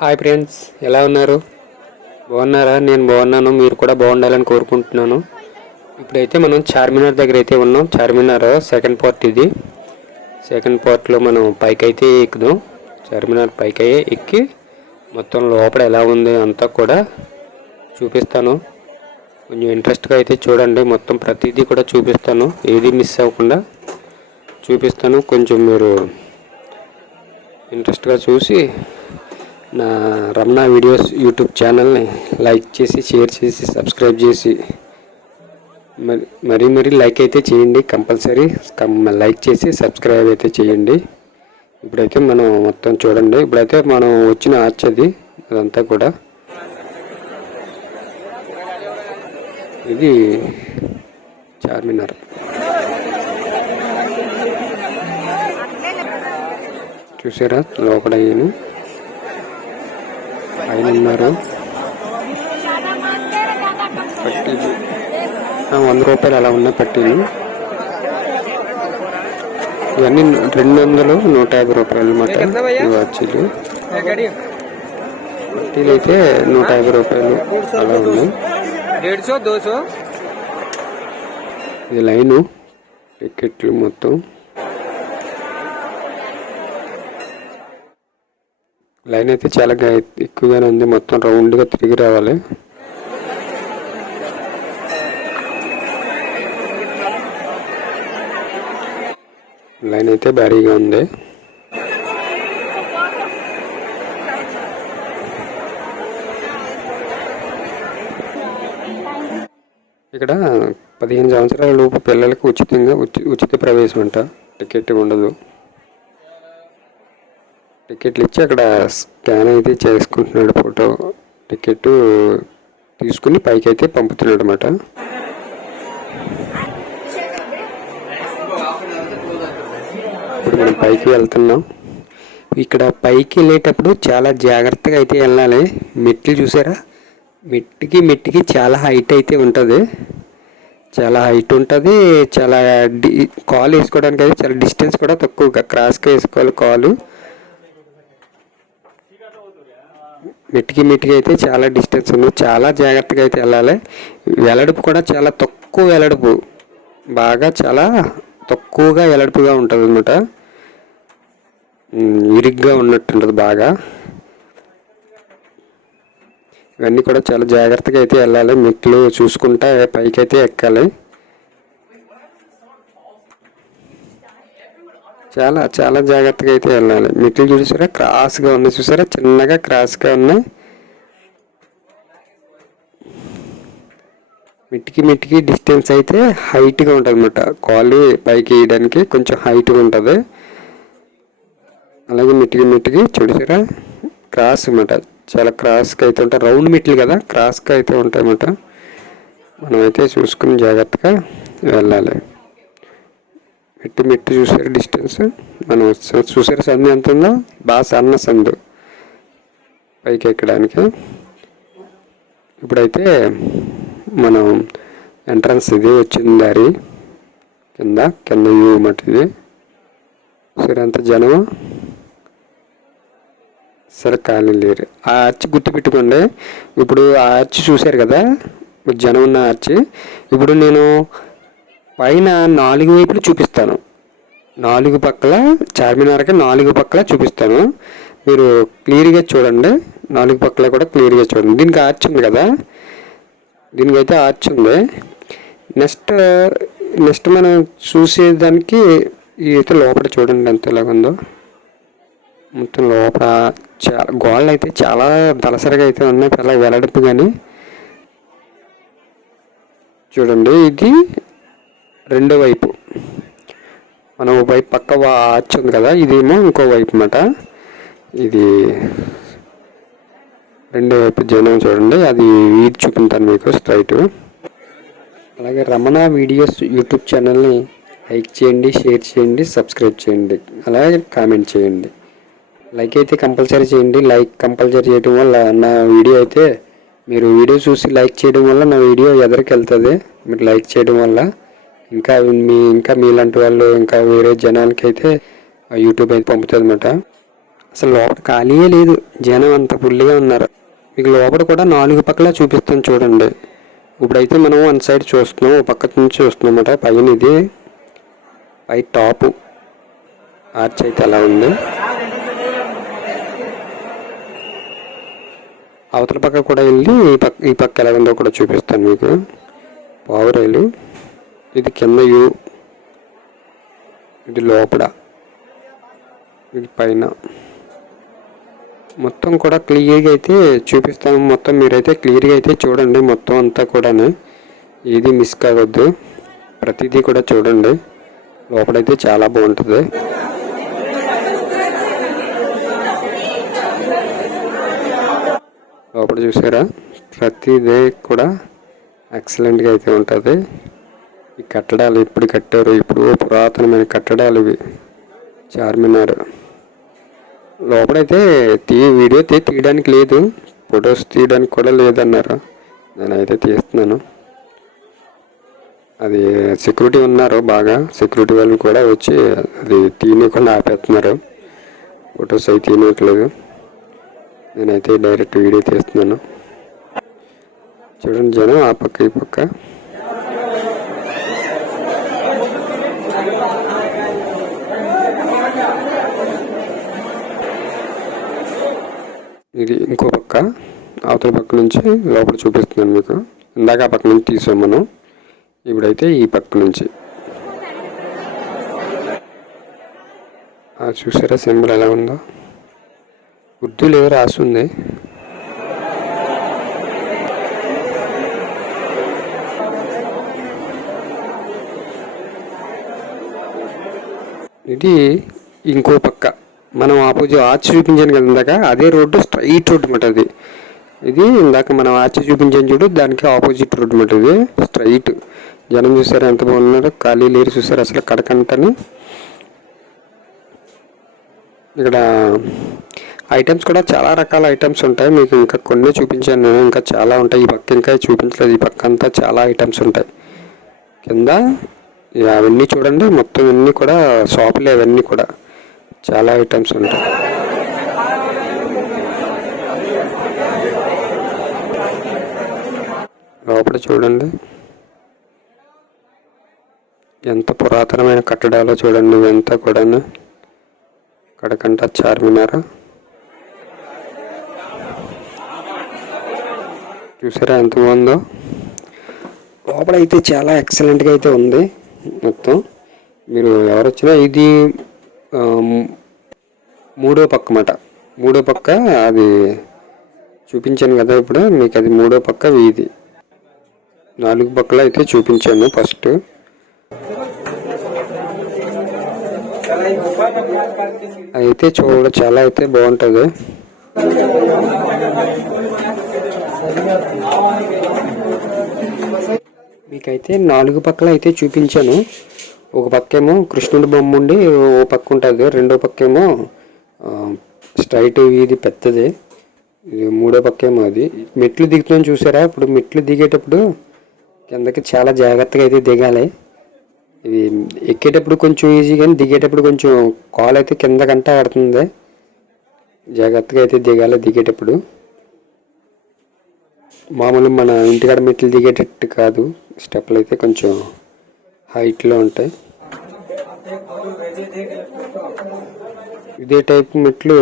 Hi friends ఎలా ఉన్నారు? బాగున్నారా? నేను బాగున్నాను మీరు కూడా బాగుండాలని కోరుకుంటున్నాను. ఇప్పుడైతే మనం చార్మినార్ దగ్గర అయితే ఉన్నాం. చార్మినార్ సెకండ్ పార్ట్ ఇది. సెకండ్ పార్ట్లో మనం పైకి అయితే ఎక్కుదాం. చార్మినార్ పైకి ఎక్కి మొత్తం లోపల ఎలా ఉంది అంతా కూడా చూపిస్తాను. కొంచెం ఇంట్రెస్ట్గా అయితే చూడండి. మొత్తం ప్రతిదీ కూడా చూపిస్తాను. ఏది మిస్ అవ్వకుండా చూపిస్తాను. కొంచెం మీరు ఇంట్రెస్ట్గా చూసి నా రమణ వీడియోస్ యూట్యూబ్ ఛానల్ని లైక్ చేసి షేర్ చేసి సబ్స్క్రైబ్ చేసి మరి మరీ మరీ లైక్ అయితే చేయండి. కంపల్సరీ లైక్ చేసి సబ్స్క్రైబ్ అయితే చేయండి. ఇప్పుడైతే మనం మొత్తం చూడండి. ఇప్పుడైతే మనం వచ్చిన ఆర్చ్ అది అదంతా కూడా. ఇది చార్మినార్. చూసారా? లోపల ఆయన ఉన్నారు. పట్టీలు. వంద రూపాయలు అలా ఉన్నాయి పట్టీలు. ఇవన్నీ రెండు వందలు నూట యాభై రూపాయలు అనమాట ఈ వాచీలు. పట్టీలు అయితే నూట యాభై రూపాయలు అలా ఉన్నాయి. ఇది లైను టికెట్లు మొత్తం. లైన్ అయితే చాలా ఎక్కువగానే ఉంది. మొత్తం రౌండ్గా తిరిగి రావాలి. లైన్ అయితే భారీగా ఉంది. ఇక్కడ పదిహేను సంవత్సరాల లోపు పిల్లలకు ఉచితంగా ఉచిత ప్రవేశం అంట టికెట్ ఉండదు. టికెట్లు ఇచ్చి అక్కడ స్కాన్ అయితే చేసుకుంటున్నాడు ఫోటో. టికెట్ తీసుకుని పైకి అయితే పంపుతున్నాడు అనమాట ఇప్పుడు మనం పైకి వెళ్తున్నాం. ఇక్కడ పైకి వెళ్ళేటప్పుడు చాలా జాగ్రత్తగా అయితే వెళ్ళాలి. మెట్లు చూసారా? మెట్టుకి మెట్టికి చాలా హైట్ అయితే ఉంటుంది. చాలా హైట్ ఉంటుంది. చాలా డి కాలు వేసుకోవడానికి అయితే చాలా డిస్టెన్స్ కూడా తక్కువగా. క్రాస్గా వేసుకోవాలి కాలు. మెట్టికి మెట్టికి అయితే చాలా డిస్టెన్స్ ఉంది. చాలా జాగ్రత్తగా అయితే వెళ్ళాలి. వెలడుపు కూడా చాలా తక్కువ వెలడుపు. బాగా చాలా తక్కువగా వెలడుపుగా ఉంటుంది అనమాట ఇరుగ్గా ఉన్నట్టుంటుంది బాగా. ఇవన్నీ కూడా చాలా జాగ్రత్తగా అయితే వెళ్ళాలి. మెట్లు చూసుకుంటా పైకి అయితే ఎక్కాలి. చాలా చాలా జాగ్రత్తగా అయితే వెళ్ళాలి. మెట్లు చూసారా? క్రాస్గా ఉన్నాయి. చూసారా? చిన్నగా క్రాస్గా ఉన్నాయి. మిట్టికి మిట్టికి డిస్టెన్స్ అయితే హైట్గా ఉంటుంది అనమాట కాలు పైకి వేయడానికి కొంచెం హైట్గా ఉంటుంది. అలాగే మిట్టికి మిట్టికి చూడసారా క్రాస్ అనమాట చాలా క్రాస్గా అయితే ఉంటాయి. రౌండ్ మిట్లు కదా? క్రాస్గా అయితే ఉంటాయన్నమాట. మనమైతే చూసుకుని జాగ్రత్తగా వెళ్ళాలి. మెట్టు మెట్టు చూసారు డిస్టెన్స్? మనం చూసారు సందు ఎంత ఉందో? బాగా సన్న సందు. పైకి ఎక్కడానికి. ఇప్పుడైతే మనం ఎంట్రన్స్ ఇది వచ్చింది దారి. కింద కింద వ్యూ మాట ఇది. సరే అంత జనం సరే ఖాళీ లేరు. ఆ ఆర్చ్ గుర్తుపెట్టుకోండి ఇప్పుడు ఆ ఆర్చ్ చూశారు కదా? జనం ఉన్న ఆర్చ్ ఇప్పుడు నేను పైన నాలుగు వైపులు చూపిస్తాను. నాలుగు పక్కల చార్మినార్కి నాలుగు పక్కల చూపిస్తాను. మీరు క్లియర్గా చూడండి. నాలుగు పక్కల కూడా క్లియర్గా చూడండి. దీనికి ఆర్చ్ ఉంది కదా? దీనికి అయితే ఆర్చ్ ఉంది. నెక్స్ట్ నెక్స్ట్ మనం చూసేదానికి ఇదైతే లోపల చూడండి ఎంత ఎలాగుందో. మొత్తం లోపల చాలా గోడలు అయితే చాలా దలసరిగా అయితే ఉన్నాయి. చాలా వెడల్పు కానీ చూడండి ఇది రెండో వైపు. మనం ఒక వైపు పక్క ఆర్చ్ ఉంది కదా ఇదేమో ఇంకో వైపు అన్నమాట ఇది రెండో వైపు జనం చూడండి అది వీధి చూపించాను మీకు స్ట్రైట్. అలాగే రమణ వీడియోస్ యూట్యూబ్ ఛానల్ని లైక్ చేయండి షేర్ చేయండి సబ్స్క్రైబ్ చేయండి అలాగే కామెంట్ చేయండి. లైక్ అయితే కంపల్సరీ చేయండి లైక్ కంపల్సరీ చేయడం వల్ల నా వీడియో అయితే మీరు వీడియో చూసి లైక్ చేయడం వల్ల నా వీడియో ఎదరికి వెళ్తుంది మీరు లైక్ చేయడం వల్ల. ఇంకా మీ ఇంకా మీలాంటి వాళ్ళు ఇంకా వేరే జనాలకి అయితే యూట్యూబ్ అయితే పంపుతుంది అనమాట అసలు లోపల ఖాళీయే లేదు. జనం అంత ఫుల్గా ఉన్నారు. మీకు లోపల కూడా నాలుగు పక్కల చూపిస్తాను చూడండి. ఇప్పుడైతే మనం వన్ సైడ్ చూస్తున్నాం ఒక పక్క నుంచి చూస్తున్నాం అన్నమాట పైన ఇది పై టాప్. ఆర్చ్ అయితే అలా ఉంది. అవతల పక్క కూడా వెళ్ళి ఈ పక్క ఈ పక్క ఎలా ఉందో కూడా చూపిస్తాను మీకు. పావురాయలు ఇది కింద యూ ఇది లోపల ఇది పైన. మొత్తం కూడా క్లియర్గా అయితే చూపిస్తాము మొత్తం మీరైతే క్లియర్గా అయితే చూడండి. మొత్తం అంతా కూడాను ఏది మిస్ కావద్దు. ప్రతిదీ కూడా చూడండి. లోపలైతే చాలా బాగుంటుంది. లోపల చూసారా? ప్రతిదే కూడా ఎక్సలెంట్గా అయితే ఉంటుంది. ఈ కట్టడాలు ఇప్పుడు కట్టారు? ఇప్పుడు పురాతనమైన కట్టడాలు ఇవి. చార్మినార్. లోపలైతే తీ వీడియో తీ తీయడానికి లేదు. ఫొటోస్ తీయడానికి కూడా లేదన్నారు. నేనైతే తీస్తున్నాను. అది సెక్యూరిటీ ఉన్నారు బాగా. సెక్యూరిటీ వాళ్ళు కూడా వచ్చి అది తీయకుండా ఆపేస్తున్నారు. ఫొటోస్ అవి తీయట్లేదు నేనైతే డైరెక్ట్ వీడియో తీస్తున్నాను. చూడండి జనం ఆ పక్క ఈ పక్క. ఇది ఇంకో పక్క. అవతల పక్క నుంచి లోపల చూపిస్తున్నాను మీకు. ఇందాక ఆ పక్క నుంచి తీసాం మనం. ఇప్పుడైతే ఈ పక్క నుంచి. చూసారా? సింబల్ ఎలా ఉందో? ఉర్దూలో ఏదో రాసి ఉంది ఇది ఇంకో పక్క. మనం ఆపోజిట్ ఆర్చ్ చూపించాను కదా ఇందాక అదే రోడ్డు స్ట్రైట్ రోడ్ అనమాట అది. ఇది ఇందాక మనం ఆర్చ్ చూపించాను చూడు దానికి ఆపోజిట్ రోడ్డు అనమాట ఇది స్ట్రైట్ జనం చూసారా ఎంత బాగున్నారో? ఖాళీ లేరు చూసారు అసలు కడకంటని ఇక్కడ ఐటమ్స్ కూడా చాలా రకాల ఐటమ్స్ ఉంటాయి మీకు ఇంకా కొన్ని చూపించాను నేను ఇంకా చాలా ఉంటాయి. ఈ పక్క ఇంకా చూపించలేదు ఈ పక్క అంతా చాలా ఐటమ్స్ ఉంటాయి. కింద అవన్నీ చూడండి మొత్తం అన్నీ కూడా షాపులే అవన్నీ కూడా. చాలా ఐటమ్స్ ఉంటాయి. లోపల చూడండి. ఎంత పురాతనమైన కట్టడాలో చూడండి. ఇవంతా కూడాను కడకంట చార్మినార్. చూసారా ఎంత బాగుందో? లోపల అయితే చాలా ఎక్సలెంట్గా అయితే ఉంది మొత్తం. మీరు ఎవరు వచ్చినా ఇది మూడో పక్క మాట మూడో పక్క అది చూపించాను కదా ఇప్పుడు మీకు అది మూడో పక్క వీధి. నాలుగు పక్కల అయితే చూపించాను ఫస్ట్. అయితే చూడ చాలా అయితే బాగుంటుంది. మీకైతే నాలుగు పక్కల అయితే చూపించాను. ఒక పక్కేమో కృష్ణుడి బొమ్మ ఉండి ఓ పక్క ఉంటుంది. రెండో పక్కేమో స్ట్రైట్ ఇది పెద్దది. ఇది మూడో పక్కేమో అది. మెట్లు దిగుతున్నాం చూసారా? ఇప్పుడు మెట్లు దిగేటప్పుడు కిందకి చాలా జాగ్రత్తగా అయితే దిగాలి. ఇది ఎక్కేటప్పుడు కొంచెం ఈజీ కానీ దిగేటప్పుడు కొంచెం కాల్ అయితే కిందకంట పడుతుంది జాగ్రత్తగా అయితే దిగాలి దిగేటప్పుడు. మామూలు మన ఇంటికాడ మెట్లు దిగేటట్టు కాదు. స్టెప్లు అయితే కొంచెం హైట్లో ఉంటాయి. ఇదే టైప్ మెట్లు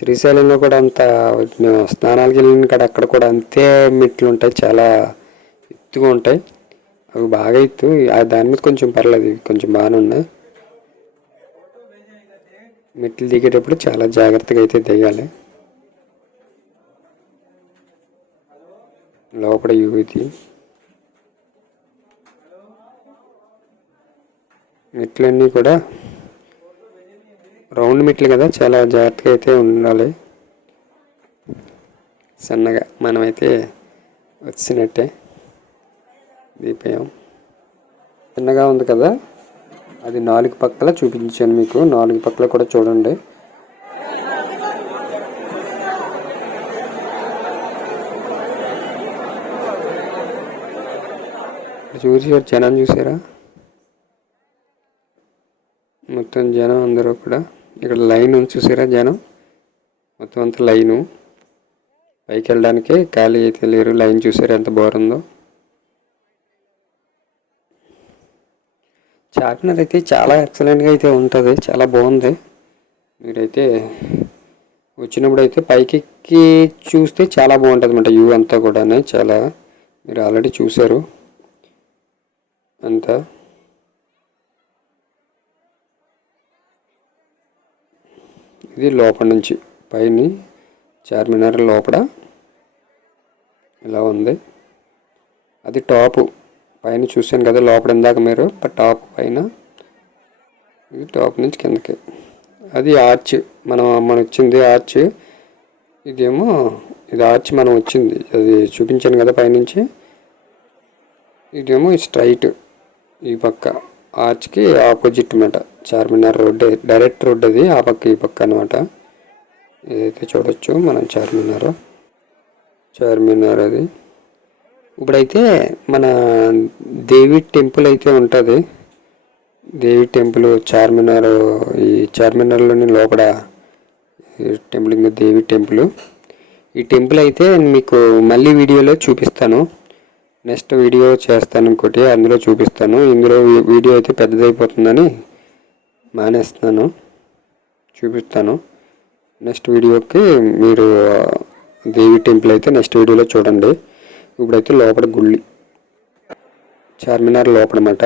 శ్రీశైలంలో కూడా అంత మేము స్నానాలకు వెళ్ళిన కాడ అక్కడ కూడా అంతే మెట్లు ఉంటాయి చాలా ఎత్తుగా ఉంటాయి. అవి బాగా ఎత్తు. ఆ దాని మీద కొంచెం పర్లేదు కొంచెం బాగానే ఉన్నాయి. మెట్లు దిగేటప్పుడు చాలా జాగ్రత్తగా అయితే దిగాలి. లోపల యువతి మెట్లన్నీ కూడా రౌండ్ మెట్లు కదా చాలా జాగ్రత్తగా అయితే ఉండాలి. సన్నగా మనమైతే వచ్చినట్టే దీపయం చిన్నగా ఉంది కదా అది నాలుగు పక్కల చూపించాను మీకు. నాలుగు పక్కల కూడా చూడండి. చూసి జనం చూసారా మొత్తం జనం అందరూ కూడా ఇక్కడ లైన్ ఉంది చూసారా జనం? మొత్తం అంత లైను. పైకి వెళ్ళడానికి ఖాళీ అయితే లేరు. లైన్ చూసారా ఎంత బాగుందో? చార్మినార్ అయితే చాలా ఎక్సలెంట్గా అయితే ఉంటుంది. చాలా బాగుంది. మీరైతే వచ్చినప్పుడు అయితే పైకి ఎక్కి చూస్తే చాలా బాగుంటుంది అన్నమాట వ్యూ అంతా కూడా చాలా మీరు ఆల్రెడీ చూశారు అంతా. ఇది లోపల నుంచి పైన చార్మినార్ లోపల ఇలా ఉంది. అది టాపు పైన చూశాను కదా లోపల ఇందాక మీరు టాప్ పైన ఇది టాప్ నుంచి కిందకి. అది ఆర్చ్ మనం మనం వచ్చింది ఆర్చ్ ఇదేమో ఇది ఆర్చ్ మనం వచ్చింది అది చూపించాను కదా పైనుంచి. ఇదేమో స్ట్రైట్ ఈ పక్క. ఆర్చ్కి ఆపోజిట్ అనమాట చార్మినార్ రోడ్ డైరెక్ట్ రోడ్ అది ఆ పక్క ఈ పక్క అనమాట ఏదైతే చూడొచ్చు మనం చార్మినార్ చార్మినార్ అది. ఇప్పుడైతే మన దేవి టెంపుల్ అయితే ఉంటుంది. దేవి టెంపుల్ చార్మినార్ ఈ చార్మినార్లోని లోపల టెంపుల్ ఇంకా దేవి టెంపుల్. ఈ టెంపుల్ అయితే మీకు మళ్ళీ వీడియోలో చూపిస్తాను. నెక్స్ట్ వీడియో చేస్తాను ఇంకోటి అందులో చూపిస్తాను. ఇందులో వీడియో అయితే పెద్దదైపోతుందని మానేస్తున్నాను. చూపిస్తాను. నెక్స్ట్ వీడియోకి మీరు దేవి టెంపుల్ అయితే నెక్స్ట్ వీడియోలో చూడండి. ఇప్పుడైతే లోపల గుళ్ళి చార్మినార్ లోపలమాట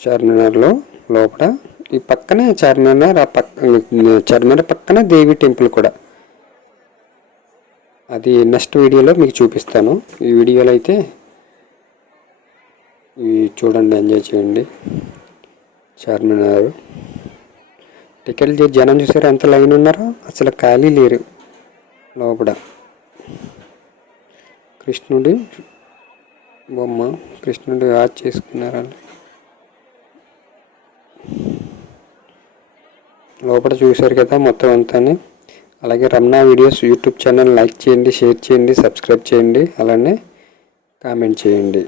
చార్మినార్లో లోపల ఈ పక్కనే చార్మినార్ ఆ పక్క చార్మినార్ పక్కనే దేవి టెంపుల్ కూడా. అది నెక్స్ట్ వీడియోలో మీకు చూపిస్తాను. ఈ వీడియోలో అయితే ఇవి చూడండి ఎంజాయ్ చేయండి. చార్మినార్ టికెట్లు చేసి జనం చూసారు ఎంత లైన్ ఉన్నారో? అసలు ఖాళీ లేరు. లోపల. కృష్ణుడి బొమ్మ. కృష్ణుడి ఆర్చ్ చేసుకున్నారు? వాళ్ళు. లోపల చూశారు కదా మొత్తం అంతాని. అలాగే Ramana videos YouTube channel like చేయండి షేర్ చేయండి సబ్స్క్రైబ్ చేయండి అలానే కామెంట్ చేయండి.